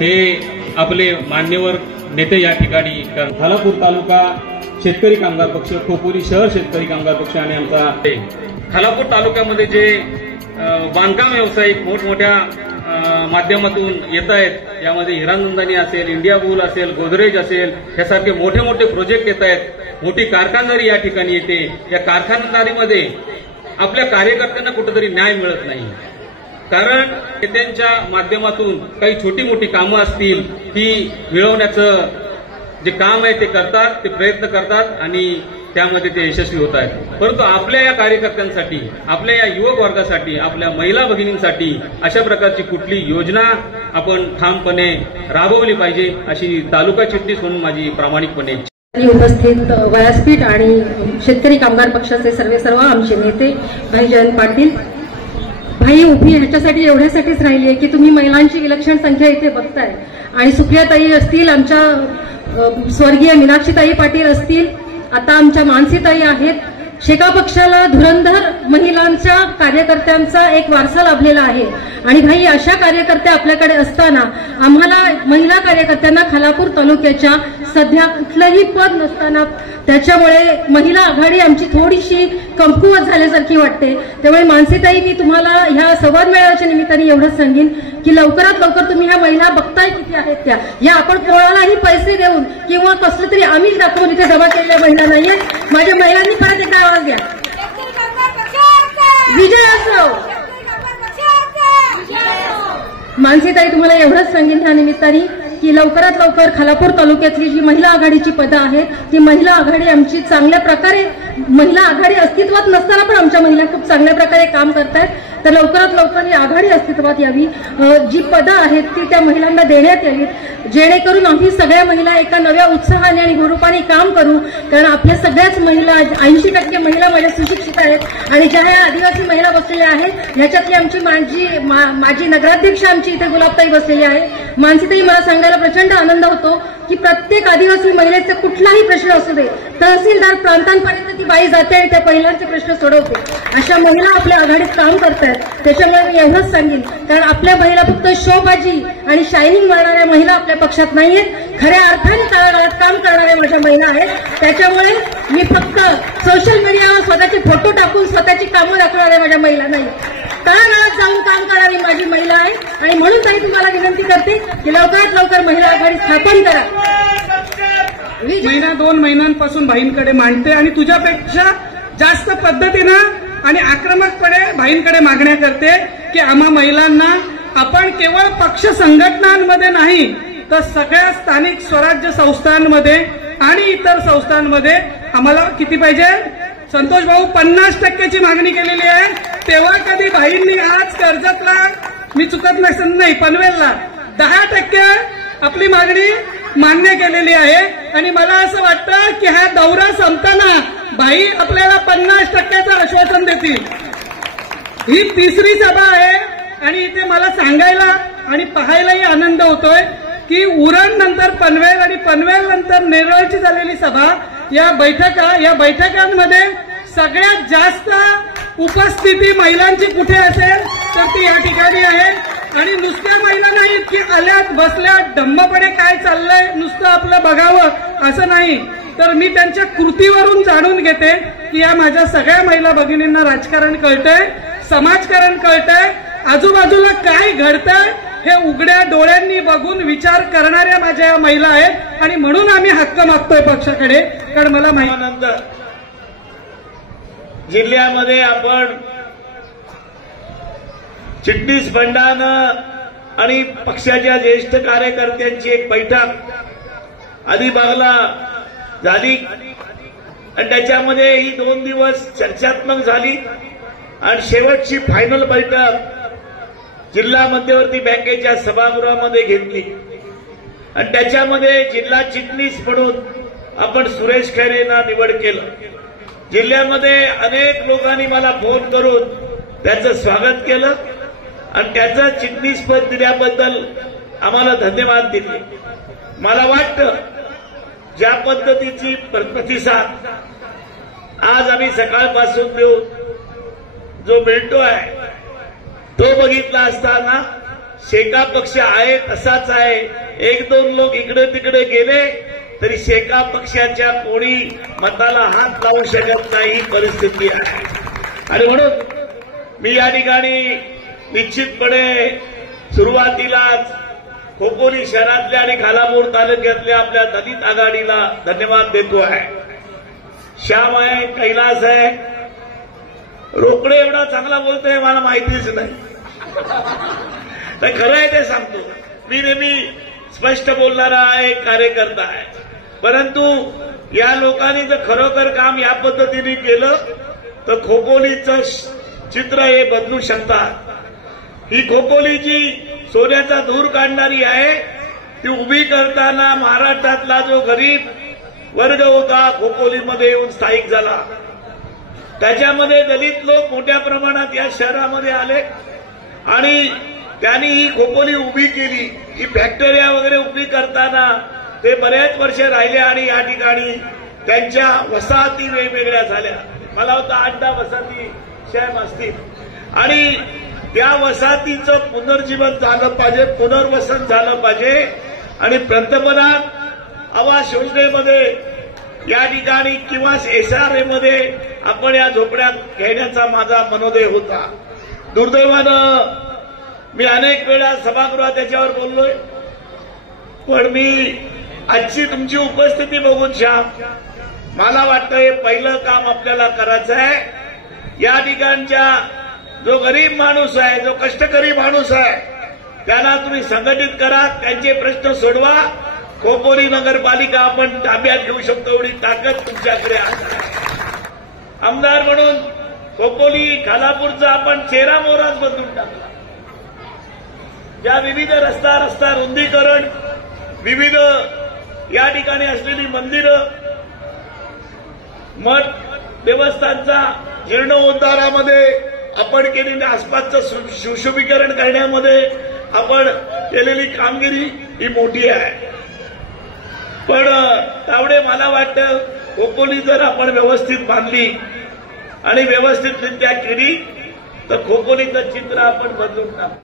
हे आपले मान्यवर नेते या ठिकाणी खालापूर तालुका शेतकरी कामगार पक्ष, खोपोली शहर शेतकरी कामगार पक्ष आणि आमचा खालापूर तालुक्यामध्ये जे बांधकाम व्यावसायिक मोठमोठ्या माध्यमातून येत आहेत, यामध्ये हिरानंदानी असेल, इंडिया बुल असेल, गोदरेज असेल, यासारखे मोठे मोठे प्रोजेक्ट येत आहेत. मोठी कारखानदारी या ठिकाणी येते. या कारखानदारीमध्ये आपल्या कार्यकर्त्यांना कुठेतरी न्याय मिळत नाही. कारण नेत्यांच्या माध्यमातून काही छोटी मोठी कामं असतील ती मिळवण्याचं जे काम आहे ते करतात, ते प्रयत्न करतात आणि त्यामध्ये ते यशस्वी होत आहेत. परंतु आपल्या या कार्यकर्त्यांसाठी, आपल्या या युवक वर्गासाठी, आपल्या महिला भगिनींसाठी अशा प्रकारची कुठली योजना आपण ठामपणे राबवली पाहिजे अशी तालुका चिटणीस म्हणून माझी प्रामाणिकपणे उपस्थित व्यासपीठ आणि शेतकरी कामगार पक्षाचे सर्व आमचे नेते भाई जयंत पाटील, भाई उभी ह्याच्यासाठी एवढ्यासाठीच राहिली आहे की तुम्ही महिलांची विलक्षण संख्या इथे बघताय आणि सुप्रियाताई असतील, आमच्या स्वर्गीय मीनाक्षीताई पाटील असतील, आता आमच्या मानसीताई आहेत. शेका पक्षाला धुरंधर महिलांच्या कार्यकर्त्यांचा एक वारसा लाभलेला आहे आणि भाई अशा कार्यकर्त्या आपल्याकडे असताना आम्हाला महिला कार्यकर्त्यांना खालापूर तालुक्याच्या सध्या कुठलंही पद नसताना त्याच्यामुळे महिला आघाडी आमची थोडीशी कमकुवत झाल्यासारखी वाटते. त्यामुळे मानसीताई, मी तुम्हाला ह्या संवाद मेळाव्याच्या निमित्ताने एवढंच सांगेन की लवकरात लवकर तुम्ही ह्या महिला बघताय किती आहेत त्या, या आपण कोणालाही पैसे देऊन किंवा कसलं तरी आम्ही दाखवून इथे जमा केलेल्या महिला नाहीये. माझ्या महिलांनी परत एकदा आवाज द्या. विजय असो. मानसीताई, तुम्हाला एवढंच सांगेन ह्या निमित्ताने की लवकरात लवकर खालापूर तालुक्यातली जी महिला आघाडीची पदं आहेत ती महिला आघाडी आमची चांगल्या प्रकारे, महिला आघाडी अस्तित्वात नसताना पण आमच्या महिला खूप चांगल्या प्रकारे काम करतात. तर लवकरात लवकर ही आघाडी अस्तित्वात यावी, जी पदं आहेत ती त्या महिलांना देण्यात यावीत, जेणेकरून आम्ही सगळ्या महिला एका नव्या उत्साहाने आणि हुरूपाने काम करू. कारण आपल्या सगळ्याच महिला 80% महिला माझ्या सुशिक्षित आहेत आणि ज्या ह्या आदिवासी महिला बसलेल्या आहेत ह्याच्यातली आमची माझी नगराध्यक्ष आमची इथे गुलाबताई बसलेली आहे. मानसीताई, मला सांगायला प्रचंड आनंद होतो की प्रत्येक आदिवासी महिलेचा कुठलाही प्रश्न असू दे, तहसीलदार प्रांतांपर्यंत ती बाई जाते आणि त्या महिलांचे प्रश्न सोडवते. अशा महिला आपल्या आघाडीत काम करतात. त्याच्यामुळे मी एवढंच सांगेन, कारण आपल्या महिला फक्त शोबाजी आणि शायनिंग मारणाऱ्या महिला आपल्या पक्षात नाहीयेत, खऱ्या अर्थाने तळागाळात काम करणाऱ्या माझ्या महिला आहेत. त्याच्यामुळे मी फक्त सोशल मीडियावर स्वतःचे फोटो टाकून स्वतःची कामं दाखवणाऱ्या माझ्या महिला नाही, तळागाळात जाऊन काम करणारी माझी महिला आहे. आणि म्हणून ताई तुम्हाला विनंती करते की लवकरात लवकर महिला आघाडी स्थापन करा. महिना 2 महिन्यांपासून भाईंकडे मांडते आणि तुझ्यापेक्षा जास्त पद्धतीनं आणि आक्रमकपणे भाईंकडे मागण्या करते की आम्हा महिलांना आपण केवळ पक्ष संघटनांमध्ये नाही तर सगळ्या स्थानिक स्वराज्य संस्थांमध्ये आणि इतर संस्थांमध्ये आम्हाला किती पाहिजे. संतोष भाऊ 50%ची मागणी केलेली आहे. तेव्हा कधी भाईंनी आज कर्जतला, मी चुकत नसेल नाही, पनवेलला 10% आपली मागणी मान्य केलेली आहे. आणि मला असं वाटतं की हा दौरा संपताना भाई आपल्याला 50%चं आश्वासन देतील. ही 3री सभा आहे आणि इथे मला सांगायला आणि पाहायलाही आनंद होतोय की उरण नंतर पनवेल आणि पनवेल नंतर नेरळची झालेली सभा, या बैठकांमध्ये सगळ्यात जास्त उपस्थिती महिलांची कुठे असेल तर ती या ठिकाणी आहे. आणि नुसत्या महिला नाहीत की आल्यात बसल्यात धम्मपणे काय चाललंय नुसतं आपलं बघावं असं नाही, तर मी त्यांच्या कृतीवरून जाणून घेते की या माझ्या सगळ्या महिला भगिनींना राजकारण कळतंय, समाजकारण कळतंय, आजूबाजूला काय घडतंय हे उघड्या डोळ्यांनी बघून विचार करणाऱ्या माझ्या या महिला आहेत. आणि म्हणून आम्ही हक्क मागतोय पक्षाकडे, कारण मला माहिती जिल्ह्यामध्ये आपण चिटणीस फंडानं आणि पक्षाच्या ज्येष्ठ कार्यकर्त्यांची एक बैठक अलिबागला झाली आणि त्याच्यामध्ये ही 2 दिवस चर्चात्मक झाली आणि शेवटची फायनल बैठक जिल्हा मध्यवर्ती बँकेच्या सभागृहामध्ये घेतली आणि त्याच्यामध्ये जिल्हा चिटणीस म्हणून आपण सुरेश खैरेंना निवड केलं. जिल्ह्यामध्ये अनेक लोकांनी मला फोन करून त्याचं स्वागत केलं आणि त्याचं चिटणीसपद दिल्याबद्दल आम्हाला धन्यवाद दिले. मला वाटतं ज्या पद्धतीची प्रतिसाद आज आम्ही सकाळपासून जो मिळतोय तो बघितला असताना शेका पक्ष आहे तसाच आहे. एक दोन लोक इकडे तिकडे गेले तरी शेका पक्षाच्या कोणी मताला हात लावू शकत नाही परिस्थिती आहे. आणि म्हणून मी या ठिकाणी निश्चितपणे सुरुवातीलाच खोपोली शहरातल्या आणि खालापूर तालुक्यातल्या आपल्या दलित आघाडीला धन्यवाद देतो आहे. श्याम आहे, कैलास आहे, रोकडे एवढा चांगला बोलतोय मला माहितीच नाही. तर खरं आहे ते सांगतो. मी नेहमी स्पष्ट बोलणारा एक कार्यकर्ता आहे. परंतु या लोकांनी जर खरोखर काम या पद्धतीने केलं तर खोपोलीचं चित्र हे बदलू शकतात. ही खोपोली जी सोन्याचा धूर काढणारी आहे ती उभी करताना महाराष्ट्रातला जो गरीब वर्ग होता खोपोलीमध्ये येऊन स्थायिक झाला. त्याच्यामध्ये दलित लोक मोठ्या प्रमाणात या शहरामध्ये आले आणि त्यांनी ही खोपोली उभी केली. ही फॅक्टऱ्या वगैरे उभी करताना ते बऱ्याच वर्ष राहिले आणि या ठिकाणी त्यांच्या वसाहती वेगवेगळ्या झाल्या. मला वाटतं 8-10 वसाहती शहर असतील आणि त्या वसाहतीचं पुनर्जीवन झालं पाहिजे, पुनर्वसन झालं पाहिजे. आणि पंतप्रधान आवास योजनेमध्ये या ठिकाणी किंवा SRA मध्ये आपण या झोपड्या घेण्याचा माझा मनोदय होता. दुर्दैवानं मी अनेक वेळा सभागृहात त्याच्यावर बोललोय. पण मी आजची तुमची उपस्थिती बघून श्याम मला वाटतं हे पहिलं काम आपल्याला करायचं आहे. या ठिकाणच्या जो गरीब माणूस आहे, जो कष्टकरी माणूस आहे त्यांना तुम्ही संघटित करा, त्यांचे प्रश्न सोडवा. खोपोली नगरपालिका आपण ताब्यात घेऊ शकतो एवढी ताकद तुमच्याकडे आहे. आमदार म्हणून खोपोली खालापूरचा आपण चेहरा मोहराच बदलून टाकला. ज्या विविध रस्ता रुंदीकरण, विविध या ठिकाणी असलेली मंदिरं, मठ देवस्थानचा जीर्णोद्धारामध्ये आपण केलेल्या आसपासचं सुशोभीकरण करण्यामध्ये आपण केलेली कामगिरी ही मोठी आहे. पण त्यामुळे मला वाटतं खोपोली जर आपण व्यवस्थित बांधली आणि व्यवस्थितरित्या केली तर खोपोलीचं चित्र आपण बदलून टाकू.